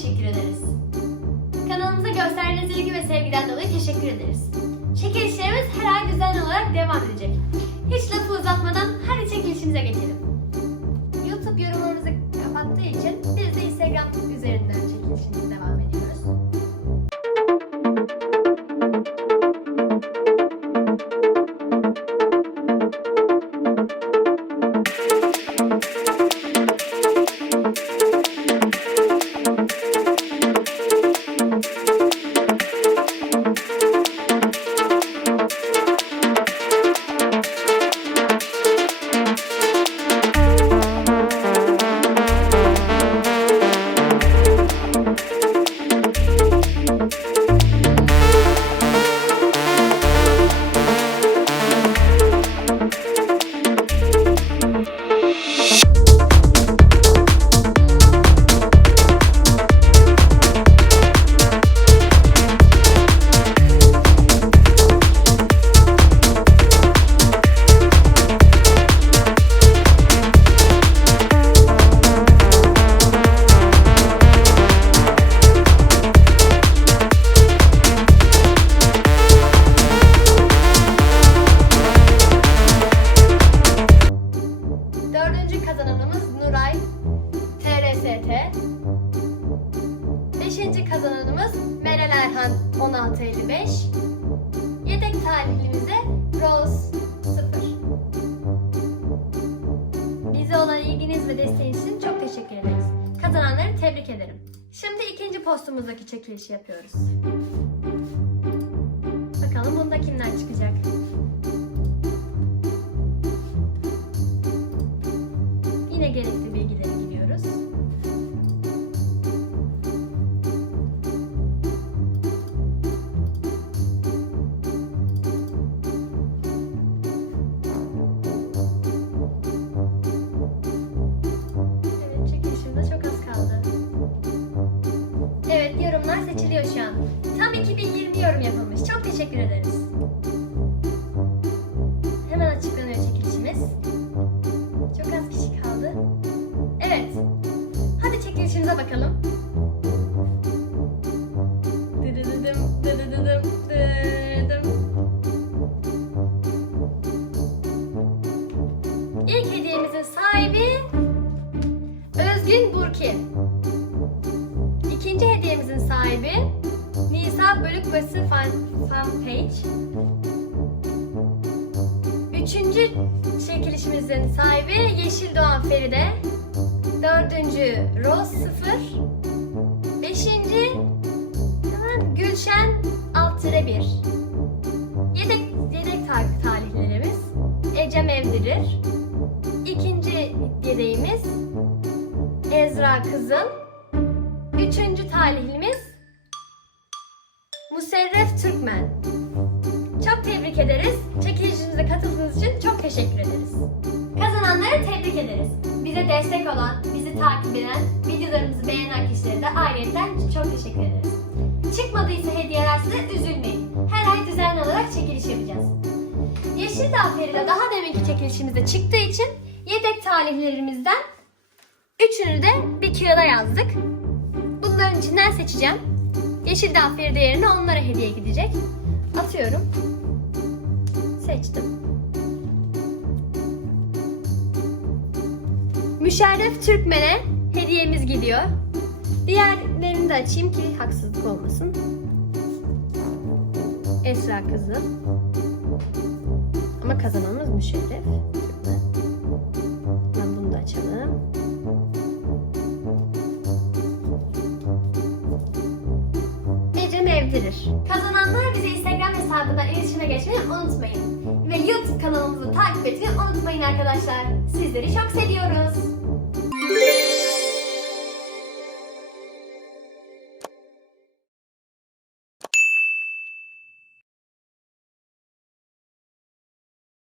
teşekkür ederiz. Kanalımıza gösterdiğiniz ilgi ve sevgiden dolayı teşekkür ederiz. Çekilişlerimiz her ay düzenli olarak devam edecek. Kazananımız Meral Erhan 1655. Yedek talihlimize Rose 0. Bize olan ilginiz ve desteğiniz için çok teşekkür ederiz. Kazananları tebrik ederim. Şimdi ikinci postumuzdaki çekilişi yapıyoruz. Bakalım bunda kimler çıkacak? Yine gerekli bilgileri 2020 yorum yapılmış. Çok teşekkür ederiz. Hemen açıklanıyor çekilişimiz. Çok az kişi kaldı. Evet. Hadi çekilişimize bakalım. İlk hediyemizin sahibi Özgün Burki. İkinci hediyemizin sahibi Nisa Bölükbaşı fan, fan page. Üçüncü çekilişimizin sahibi Yeşil Doğan Feride. Dördüncü Rose 0. Beşinci Gülşen alt tire 1. Yedek, yedek tar- talihlerimiz Ecem Evdirir. İkinci yedeğimiz Ezra Kızıl. Üçüncü talihlimiz Muserref Türkmen. Çok tebrik ederiz. Çekilişimize katıldığınız için çok teşekkür ederiz. Kazananları tebrik ederiz. Bize destek olan, bizi takip eden, videolarımızı beğenen kişilere de ayrıca çok teşekkür ederiz. Çıkmadıysa hediyelerse de üzülmeyin. Her ay düzenli olarak çekiliş yapacağız. Yeşil Dağ Feride daha deminki çekilişimizde çıktığı için yedek talihlerimizden üçünü de bir kağıda yazdık. Bunların içinden seçeceğim. Yeşil Dağ Feride yerine onlara hediye gidecek. Atıyorum. Seçtim. Müşerref Türkmen'e hediyemiz gidiyor. Diğerlerini de açayım ki haksızlık olmasın. Esra kızı. Ama kazananımız Müşerref Türkmen. Ecem Evdirir. Kazananlar bize Instagram hesabından iletişime geçmeyi unutmayın. Ve YouTube kanalımızı takip etmeyi unutmayın arkadaşlar. Sizleri çok seviyoruz.